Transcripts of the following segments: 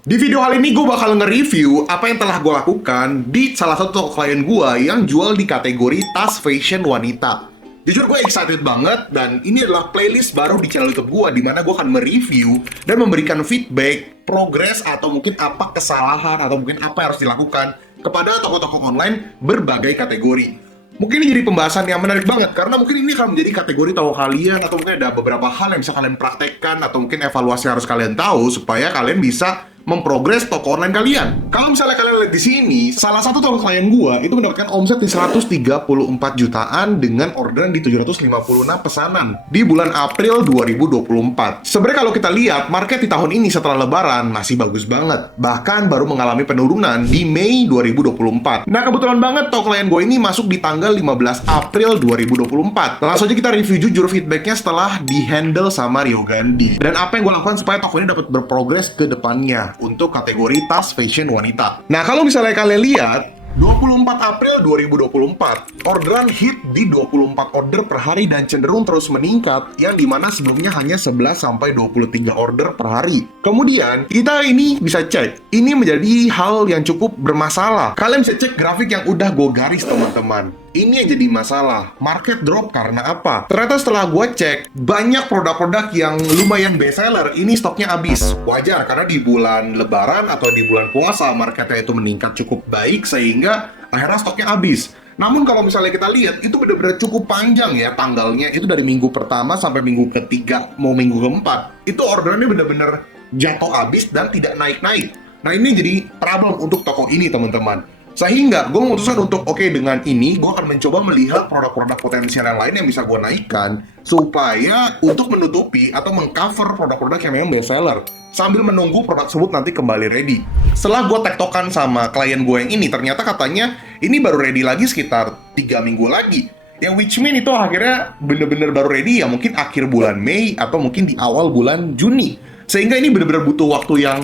Di video kali ini gue bakal nge-review apa yang telah gue lakukan di salah satu toko klien gue yang jual di kategori tas fashion wanita. Jujur gue excited banget dan ini adalah playlist baru di channel YouTube gue di mana gue akan mereview dan memberikan feedback, progres atau mungkin apa kesalahan atau mungkin apa yang harus dilakukan kepada toko-toko online berbagai kategori. Mungkin ini jadi pembahasan yang menarik banget karena mungkin ini akan menjadi kategori toko kalian atau mungkin ada beberapa hal yang bisa kalian praktekkan atau mungkin evaluasi yang harus kalian tahu supaya kalian bisa memprogres toko online kalian. Kalau misalnya kalian lihat di sini, salah satu toko klien gua itu mendapatkan omset di 134 jutaan dengan orderan di 756 pesanan di bulan April 2024. Sebenarnya kalau kita lihat, market di tahun ini setelah lebaran masih bagus banget. Bahkan baru mengalami penurunan di Mei 2024. Nah, kebetulan banget toko klien gua ini masuk di tanggal 15 April 2024. Langsung aja kita review jujur feedbacknya setelah di-handle sama Rio Gandhi. Dan apa yang gua lakukan supaya toko ini dapat berprogres ke depannya untuk kategori tas fashion wanita. Nah, kalau misalnya kalian lihat 24 April 2024, orderan hit di 24 order per hari dan cenderung terus meningkat, yang dimana sebelumnya hanya 11-23 order per hari. Kemudian, kita ini bisa cek, ini menjadi hal yang cukup bermasalah. Kalian bisa cek grafik yang udah gue garis, teman-teman. Ini yang jadi masalah. Market drop karena apa? Ternyata setelah gue cek, banyak produk-produk yang lumayan best seller, ini stoknya habis. Wajar, karena di bulan lebaran atau di bulan puasa, marketnya itu meningkat cukup baik, sehingga akhirnya stoknya habis. Namun kalau misalnya kita lihat, itu benar-benar cukup panjang ya tanggalnya. Itu dari minggu pertama sampai minggu ketiga, mau minggu keempat. Itu orderannya benar-benar jatuh habis dan tidak naik-naik. Nah, ini jadi problem untuk toko ini, teman-teman. Sehingga gue memutuskan untuk dengan ini gue akan mencoba melihat produk-produk potensial yang lain yang bisa gue naikkan supaya untuk menutupi atau mengcover produk-produk yang memang best seller sambil menunggu produk tersebut nanti kembali ready. Setelah gue tektokan sama klien gue yang ini, ternyata katanya ini baru ready lagi sekitar 3 minggu lagi. Yang which mean itu akhirnya bener-bener baru ready ya mungkin akhir bulan Mei atau mungkin di awal bulan Juni. Sehingga ini bener-bener butuh waktu yang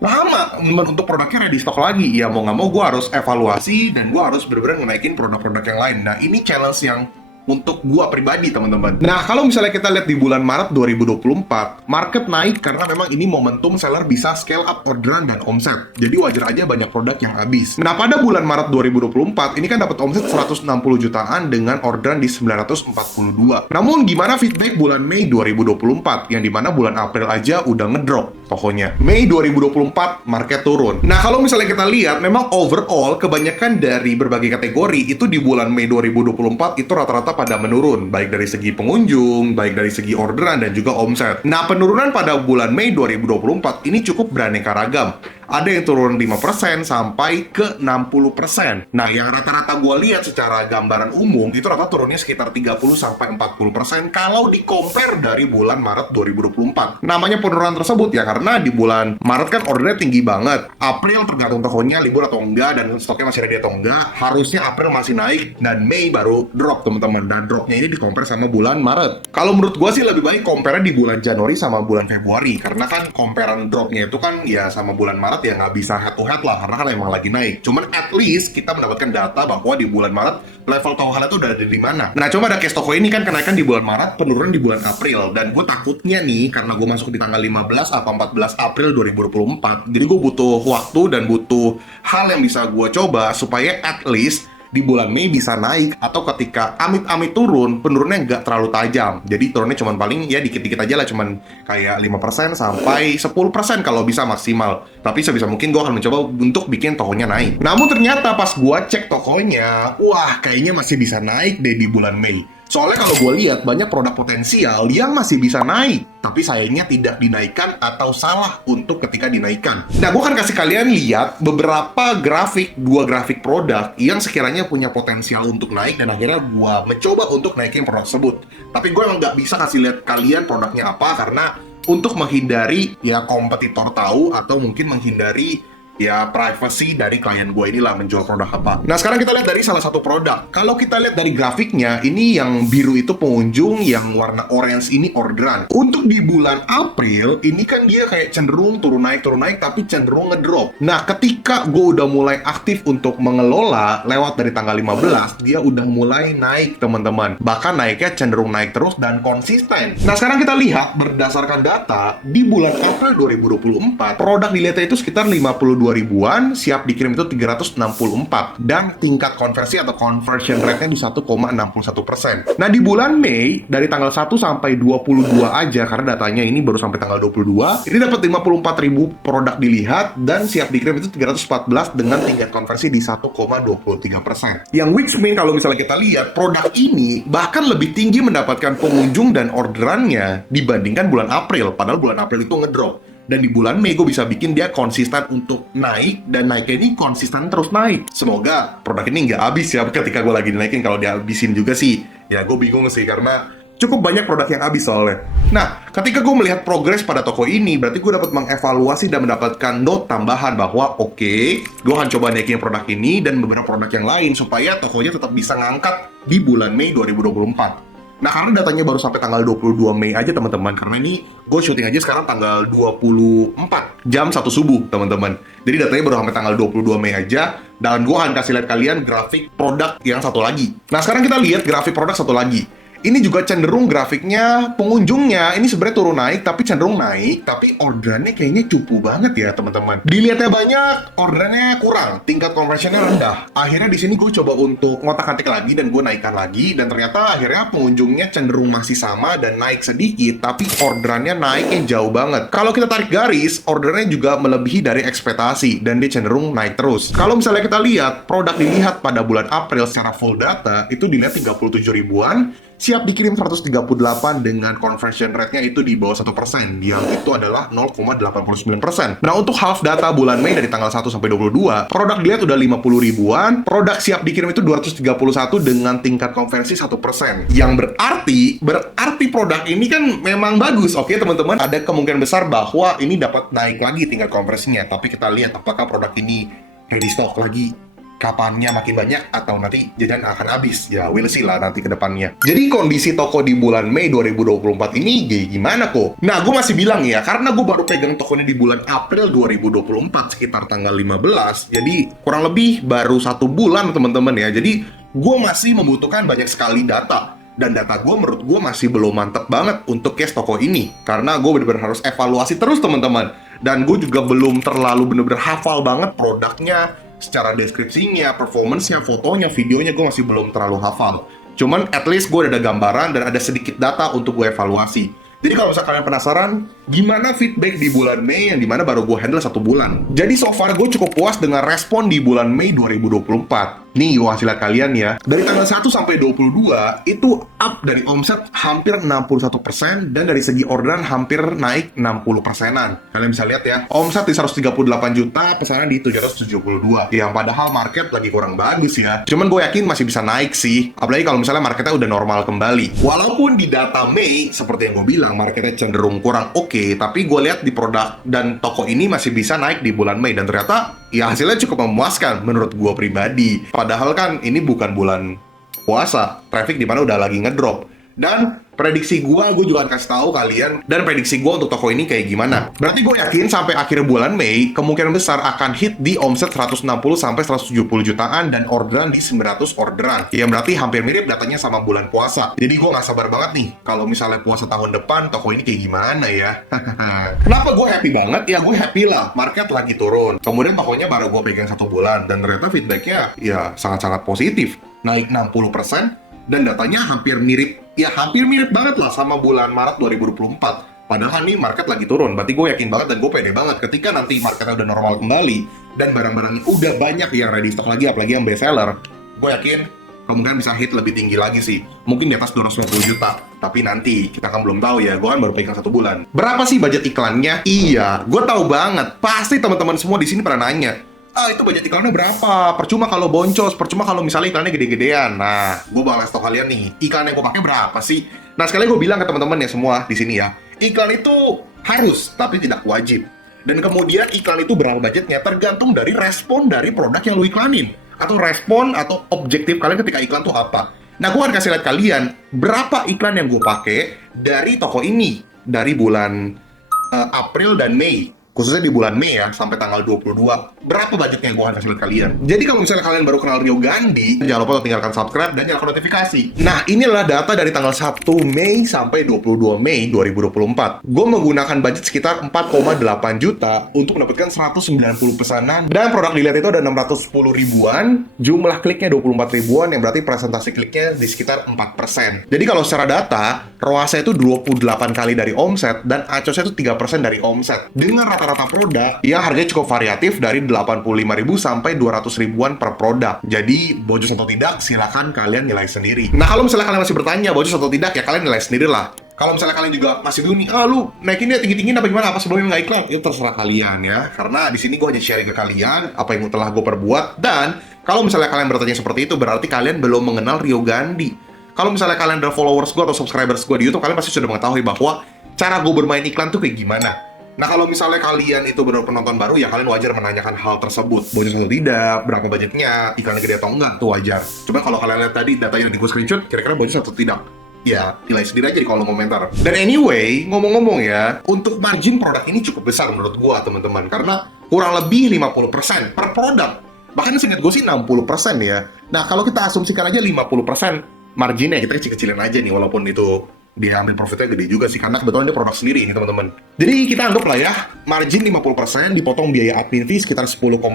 lama untuk produknya ready stock lagi. Ya mau nggak mau gue harus evaluasi dan gue harus benar-benar ngenaikin produk-produk yang lain. Nah, ini challenge yang untuk gue pribadi, teman-teman. Nah, kalau misalnya kita lihat di bulan Maret 2024, market naik karena memang ini momentum seller bisa scale up orderan dan omset. Jadi wajar aja banyak produk yang habis. Nah, pada bulan Maret 2024, ini kan dapat omset 160 jutaan dengan orderan di 942. Namun, gimana feedback bulan Mei 2024? Yang dimana bulan April aja udah ngedrop tokonya. Mei 2024, market turun. Nah, kalau misalnya kita lihat, memang overall, kebanyakan dari berbagai kategori itu di bulan Mei 2024 itu rata-rata pada menurun, baik dari segi pengunjung, baik dari segi orderan, dan juga omset. Nah, penurunan pada bulan Mei 2024 ini cukup beraneka ragam. Ada yang turun 5% sampai ke 60%. Nah, yang rata-rata gue lihat secara gambaran umum, itu rata turunnya sekitar 30-40% kalau di-compare dari bulan Maret 2024. Namanya penurunan tersebut ya, karena di bulan Maret kan ordernya tinggi banget. April tergantung tokonya libur atau enggak, dan stoknya masih ready atau enggak. Harusnya April masih naik, dan Mei baru drop, teman-teman. Dan dropnya ini di-compare sama bulan Maret. Kalau menurut gue sih lebih baik compare di bulan Januari sama bulan Februari, karena kan comparean dropnya itu kan ya sama bulan Maret ya nggak bisa head to head lah, karena kan emang lagi naik. Cuman at least kita mendapatkan data bahwa di bulan Maret level toko kalian itu udah ada di mana. Nah, coba ada case toko ini kan kenaikan di bulan Maret, penurunan di bulan April. Dan gue takutnya nih, karena gue masuk di tanggal 15 atau 14 April 2024, jadi gue butuh waktu dan butuh hal yang bisa gue coba supaya at least di bulan Mei bisa naik, atau ketika amit-amit turun, penurunnya nggak terlalu tajam. Jadi turunnya cuman paling ya dikit-dikit aja lah, cuman kayak 5% sampai 10% kalau bisa maksimal. Tapi sebisa mungkin gue akan mencoba untuk bikin tokonya naik. Namun ternyata pas gue cek tokonya, wah kayaknya masih bisa naik deh di bulan Mei. Soalnya kalau gue lihat banyak produk potensial yang masih bisa naik, tapi sayangnya tidak dinaikkan atau salah untuk ketika dinaikkan. Nah, gue akan kasih kalian lihat beberapa grafik, 2 grafik produk yang sekiranya punya potensial untuk naik, dan akhirnya gue mencoba untuk naikin produk tersebut. Tapi gue emang nggak bisa kasih lihat kalian produknya apa, karena untuk menghindari ya kompetitor tahu, atau mungkin menghindari ya privacy dari klien gue inilah menjual produk apa. Nah sekarang kita lihat dari salah satu produk. Kalau kita lihat dari grafiknya, ini yang biru itu pengunjung, yang warna orange ini orderan. Untuk di bulan April, ini kan dia kayak cenderung turun naik, tapi cenderung ngedrop. Nah ketika gue udah mulai aktif untuk mengelola, lewat dari tanggal 15, dia udah mulai naik teman-teman. Bahkan naiknya cenderung naik terus dan konsisten. Nah sekarang kita lihat berdasarkan data, di bulan April 2024, produk dilihatnya itu sekitar 52 ribuan, siap dikirim itu 364, dan tingkat konversi atau conversion rate-nya di 1,61%. Nah, di bulan Mei, dari tanggal 1 sampai 22 aja, karena datanya ini baru sampai tanggal 22, ini dapat 54 ribu produk dilihat, dan siap dikirim itu 314 dengan tingkat konversi di 1,23%. Yang which mean, kalau misalnya kita lihat, produk ini bahkan lebih tinggi mendapatkan pengunjung dan orderannya dibandingkan bulan April, padahal bulan April itu ngedrop. Dan di bulan Mei gue bisa bikin dia konsisten untuk naik, dan naiknya ini konsisten terus naik. Semoga produk ini nggak habis ya ketika gue lagi dinaikin. Kalau dihabisin juga sih, ya gue bingung sih, karena cukup banyak produk yang habis soalnya. Nah, ketika gue melihat progres pada toko ini, berarti gue dapat mengevaluasi dan mendapatkan note tambahan bahwa oke, gue akan coba naikin produk ini dan beberapa produk yang lain supaya tokonya tetap bisa ngangkat di bulan Mei 2024. Nah, karena datanya baru sampai tanggal 22 Mei aja, teman-teman. Karena ini gue syuting aja sekarang tanggal 24 jam 1 subuh, teman-teman. Jadi datanya baru sampai tanggal 22 Mei aja. Dan gue akan kasih lihat kalian grafik produk yang satu lagi. Nah, sekarang kita lihat grafik produk satu lagi. Ini juga cenderung grafiknya pengunjungnya ini sebenarnya turun naik, tapi cenderung naik, tapi orderannya kayaknya cupu banget ya teman-teman. Dilihatnya banyak, orderannya kurang, tingkat conversionnya rendah. Akhirnya di sini gue coba untuk ngotak-atik lagi dan gue naikkan lagi, dan ternyata akhirnya pengunjungnya cenderung masih sama dan naik sedikit, tapi orderannya naiknya jauh banget. Kalau kita tarik garis, orderannya juga melebihi dari ekspektasi dan dia cenderung naik terus. Kalau misalnya kita lihat produk dilihat pada bulan April secara full data itu dilihat 37 ribuan, siap dikirim 138 dengan conversion rate-nya itu di bawah 1%, yang itu adalah 0,89%. Nah, untuk half data bulan Mei dari tanggal 1 sampai 22, produk dilihat udah 50 ribuan, produk siap dikirim itu 231 dengan tingkat konversi 1%. Yang berarti produk ini kan memang bagus. Oke, teman-teman, ada kemungkinan besar bahwa ini dapat naik lagi tingkat konversinya, tapi kita lihat apakah produk ini ready stock lagi, kapannya makin banyak, atau nanti jajan akan habis. Ya, we'll see lah nanti ke depannya. Jadi kondisi toko di bulan Mei 2024 ini gimana kok? Nah, gue masih bilang ya, karena gue baru pegang tokonya di bulan April 2024 sekitar tanggal 15, jadi kurang lebih baru 1 bulan teman-teman ya. Jadi gue masih membutuhkan banyak sekali data. Dan data gue menurut gue masih belum mantep banget untuk case toko ini. Karena gue bener-bener harus evaluasi terus teman-teman. Dan gue juga belum terlalu bener-bener hafal banget produknya, secara deskripsinya, performance-nya, fotonya, videonya gue masih belum terlalu hafal. Cuman at least gue ada gambaran dan ada sedikit data untuk gue evaluasi. Jadi kalau misalnya kalian penasaran, gimana feedback di bulan Mei yang dimana baru gue handle 1 bulan. Jadi so far gue cukup puas dengan respon di bulan Mei 2024. Nih gue kasih lihat kalian ya. Dari tanggal 1 sampai 22, itu up dari omset hampir 61%, dan dari segi orderan hampir naik 60%-an. Kalian bisa lihat ya, omset di 138 juta, pesanan di 772. Yang padahal market lagi kurang bagus ya. Cuman gue yakin masih bisa naik sih. Apalagi kalau misalnya marketnya udah normal kembali. Walaupun di data Mei, seperti yang gue bilang, marketnya cenderung kurang oke, tapi gue lihat di produk dan toko ini masih bisa naik di bulan Mei, dan ternyata ya hasilnya cukup memuaskan menurut gue pribadi. Padahal kan ini bukan bulan puasa, traffic di mana udah lagi ngedrop. Dan prediksi gue juga akan kasih tahu kalian, dan prediksi gue untuk toko ini kayak gimana. Berarti gue yakin sampai akhir bulan Mei, kemungkinan besar akan hit di omset 160 sampai 170 jutaan dan orderan di 900 orderan. Yang berarti hampir mirip datanya sama bulan puasa. Jadi gue gak sabar banget nih, kalau misalnya puasa tahun depan, toko ini kayak gimana ya. Kenapa gue happy banget? Ya gue happy lah, market lagi turun. Kemudian tokonya baru gue pegang 1 bulan, dan ternyata feedbacknya ya sangat-sangat positif. Naik 60%, dan datanya hampir mirip banget lah sama bulan Maret 2024. Padahal nih market lagi turun. Berarti gue yakin banget dan gue pede banget ketika nanti marketnya udah normal kembali dan barang-barang udah banyak yang ready stock lagi, apalagi yang best seller, gue yakin kemungkinan bisa hit lebih tinggi lagi sih. Mungkin di atas 250 juta. Tapi nanti kita kan belum tahu ya, gue kan baru pegang 1 bulan. Berapa sih budget iklannya? Iya, gue tahu banget. Pasti teman-teman semua di sini pada nanya, itu budget iklannya berapa? Percuma kalau boncos, percuma kalau misalnya iklannya gede-gedean. Nah, gue bakal kasih tau kalian nih, iklan yang gue pakai berapa sih? Nah, sekali gue bilang ke teman-teman ya semua di sini ya, iklan itu harus, tapi tidak wajib. Dan kemudian iklan itu berapa budgetnya tergantung dari respon dari produk yang lu iklanin. Atau respon atau objektif kalian ketika iklan tuh apa. Nah, gue akan kasih lihat kalian berapa iklan yang gue pakai dari toko ini. Dari bulan April dan Mei. Khususnya di bulan Mei ya, sampai tanggal 22. Berapa budgetnya gue akan kasih lihat kalian. Jadi kalau misalnya kalian baru kenal Rio Gandhi, jangan lupa tinggalkan subscribe dan nyalakan notifikasi. Nah, inilah data dari tanggal 1 Mei sampai 22 Mei 2024. Gue menggunakan budget sekitar 4,8 juta untuk mendapatkan 190 pesanan. Dan produk dilihat itu ada 610 ribuan, jumlah kliknya 24 ribuan, yang berarti presentasi kliknya di sekitar 4%. Jadi kalau secara data, ROAS-nya itu 28 kali dari omset, dan ACOS-nya itu 3% dari omset. Dengan rata-rata produk yang harganya cukup variatif dari 85.000 sampai 200 ribuan per produk. Jadi, bojos atau tidak, silakan kalian nilai sendiri. Nah, kalau misalnya kalian masih bertanya bojos atau tidak, ya kalian nilai sendiri lah. Kalau misalnya kalian juga masih bingung nih, lu naikinnya tinggi-tinggi apa gimana? Apa sebelumnya nggak iklan? Itu terserah kalian ya. Karena di sini gue hanya sharing ke kalian apa yang telah gue perbuat. Dan kalau misalnya kalian bertanya seperti itu, berarti kalian belum mengenal Rio Gandhi. Kalau misalnya kalian adalah followers gue atau subscribers gue di YouTube, kalian pasti sudah mengetahui bahwa cara gue bermain iklan tuh kayak gimana. Nah, kalau misalnya kalian itu benar penonton baru, ya kalian wajar menanyakan hal tersebut. Bojos atau tidak, berapa budgetnya, iklannya gede atau enggak, itu wajar. Coba kalau kalian lihat tadi data yang di gue screenshot, kira-kira bojos atau tidak? Ya, nilai sendiri aja di kolom komentar. Dan anyway, ngomong-ngomong ya, untuk margin produk ini cukup besar menurut gue, teman-teman. Karena kurang lebih 50% per produk. Bahkan seingat gue sih 60% ya. Nah, kalau kita asumsikan aja 50% marginnya, kita kecil-kecilin aja nih, walaupun itu dia ambil profitnya gede juga sih, karena kebetulan dia produk sendiri ini teman-teman. Jadi kita anggap lah ya, margin 50% dipotong biaya admin fee sekitar 10,5%,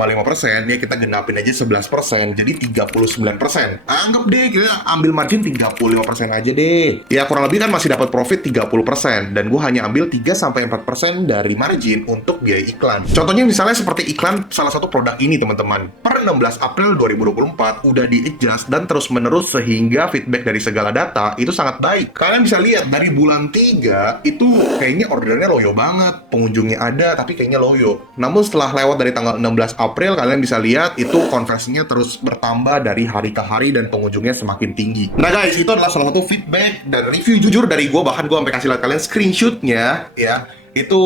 ya kita genapin aja 11%, jadi 39%. Anggap deh kita ambil margin 35% aja deh. Ya kurang lebih kan masih dapat profit 30%, dan gue hanya ambil 3-4% dari margin untuk biaya iklan. Contohnya misalnya seperti iklan salah satu produk ini teman-teman. Per 16 April 2024 udah di-adjust dan terus-menerus sehingga feedback dari segala data itu sangat baik. Kalian bisa lihat dari bulan 3 itu kayaknya ordernya loyo banget, pengunjungnya ada tapi kayaknya loyo. Namun setelah lewat dari tanggal 16 April kalian bisa lihat itu konversinya terus bertambah dari hari ke hari dan pengunjungnya semakin tinggi. Nah guys, itu adalah salah satu feedback dan review jujur dari gue, bahkan gue sampai kasih lihat kalian screenshotnya ya. Itu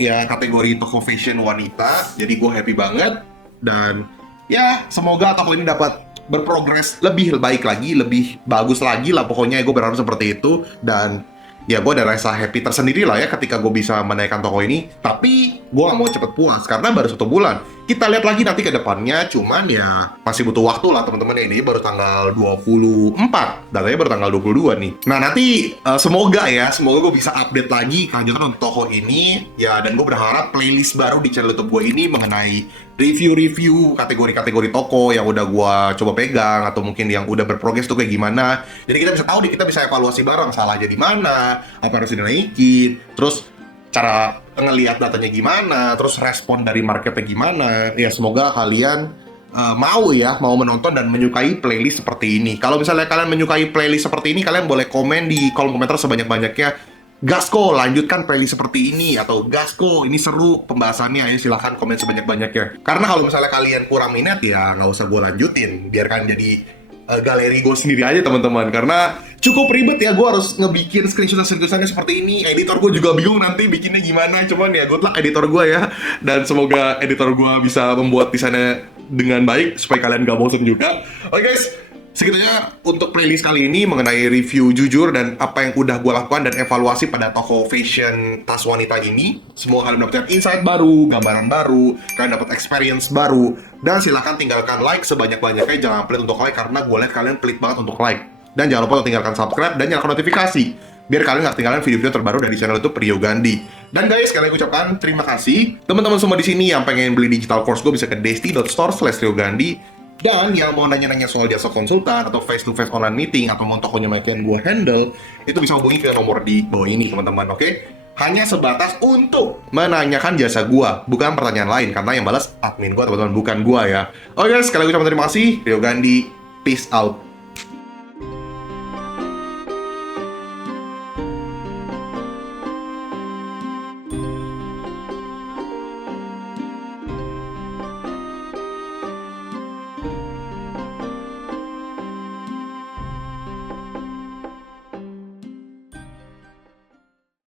ya kategori toko fashion wanita, jadi gue happy banget dan ya semoga toko ini dapat berprogres lebih baik lagi, lebih bagus lagi lah pokoknya. Gue berharap seperti itu dan ya gue ada rasa happy tersendiri lah ya ketika gue bisa menaikkan toko ini. Tapi gue gak mau cepet puas karena baru 1 bulan. Kita lihat lagi nanti ke depannya, cuman ya masih butuh waktu lah teman-teman. Ini baru tanggal 24, datanya baru tanggal 22 nih. Nah nanti semoga gue bisa update lagi kelanjutan untuk toko ini ya. Dan gue berharap playlist baru di channel YouTube gue ini mengenai review-review kategori-kategori toko yang udah gue coba pegang atau mungkin yang udah berprogres tuh kayak gimana. Jadi kita bisa tahu, kita bisa evaluasi bareng salahnya di mana, apa harus dinaikin, terus cara ngelihat datanya gimana, terus respon dari marketnya gimana. Ya semoga kalian mau menonton dan menyukai playlist seperti ini. Kalau misalnya kalian menyukai playlist seperti ini, kalian boleh komen di kolom komentar sebanyak-banyaknya. Gasko, lanjutkan playlist seperti ini, atau Gasko, ini seru pembahasannya, ya silahkan komen sebanyak-banyaknya. Karena kalau misalnya kalian kurang minat, ya nggak usah gue lanjutin, biarkan jadi galeri gue sendiri aja teman-teman. Karena cukup ribet ya, gue harus ngebikin screenshot-screenshotannya seperti ini. Editor gue juga bingung nanti bikinnya gimana, cuman ya good luck editor gue ya. Dan semoga editor gue bisa membuat desainnya dengan baik, supaya kalian gak bosan juga. Oke guys, segitunya untuk playlist kali ini mengenai review jujur dan apa yang udah gue lakukan dan evaluasi pada toko fashion tas wanita ini. Semoga kalian mendapatkan insight baru, gambaran baru, kalian dapat experience baru. Dan silahkan tinggalkan like sebanyak-banyaknya, jangan pelit untuk like karena gue lihat kalian pelit banget untuk like. Dan jangan lupa untuk tinggalkan subscribe dan nyalakan notifikasi biar kalian gak ketinggalan video-video terbaru dari channel YouTube Rio Gandhi. Dan guys, sekali lagi ucapkan terima kasih teman-teman semua di sini yang pengen beli digital course gue bisa ke desti.store/riogandhi. Dan yang mau nanya-nanya soal jasa konsultan atau face-to-face online meeting atau mau tokonya makin gue handle, itu bisa hubungi ke nomor di bawah ini teman-teman, oke? Hanya sebatas untuk menanyakan jasa gue, bukan pertanyaan lain, karena yang balas admin gue teman-teman, bukan gue ya. Oke guys, sekali lagi ucapkan terima kasih. Rio Gandhi, peace out.